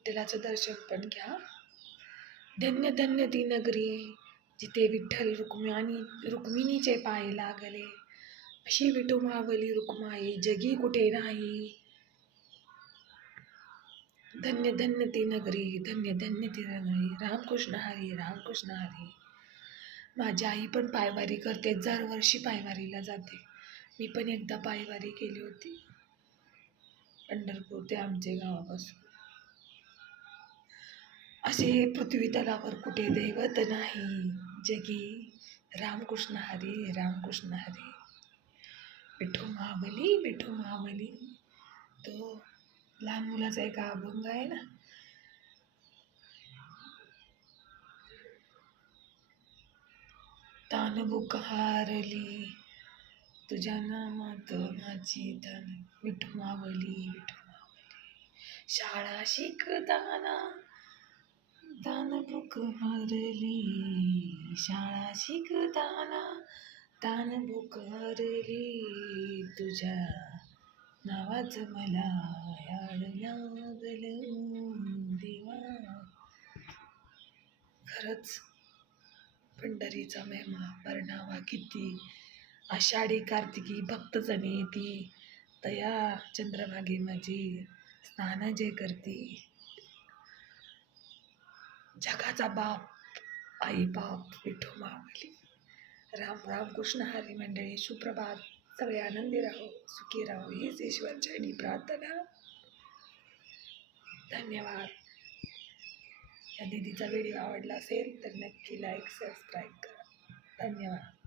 विठ्ठलाचं दर्शन पण घ्या. धन्य धन्य ती नगरी जिथे विठ्ठल रुक्मिणीचे पाय लागले. अशी विठू मावली रुक्माई जगी कुठे नाही. धन्य धन्य ती नगरी, धन्य धन्य ती नगरी. रामकृष्ण हरी, रामकृष्ण हरी. माझी आई पण पायवारी करते, दरवर्षी पायवारीला जाते. मी पण एकदा पायवारी केली होती, पंढरपूर ते आमचे गावापासून. असे पृथ्वी तलावर कुठे दैवत नाही जगी. रामकृष्ण हरी, रामकृष्ण हरी. विठू मावली, विठू मावली. तो लहान मुलाचा एक अभंग आहे ना, तान बुक हारली तुझ्या नामात माझी तान. विठू मावली, विठू मावली. शाळा शिकताना तान बुक हारली. शाळा शिकताना तान बुक हारली. तुझ्या नावाच मला याड लागलं देवा. खरंच पंढरीचा महिमा वर्णावा किती. आषाढी कार्तिकी भक्तजनी येती. तया चंद्रभागे माझी स्नान जे करती. जगाचा बाप, आई बाप विठू मावली. राम राम कृष्ण हरी. मंडळी सुप्रभात. सगळे आनंदी राहो, सुखी राहो हीच ईश्वरचरणी प्रार्थना. धन्यवाद. या दीदीचा व्हिडिओ आवडला असेल तर नक्की लाईक सबस्क्राईब करा. धन्यवाद.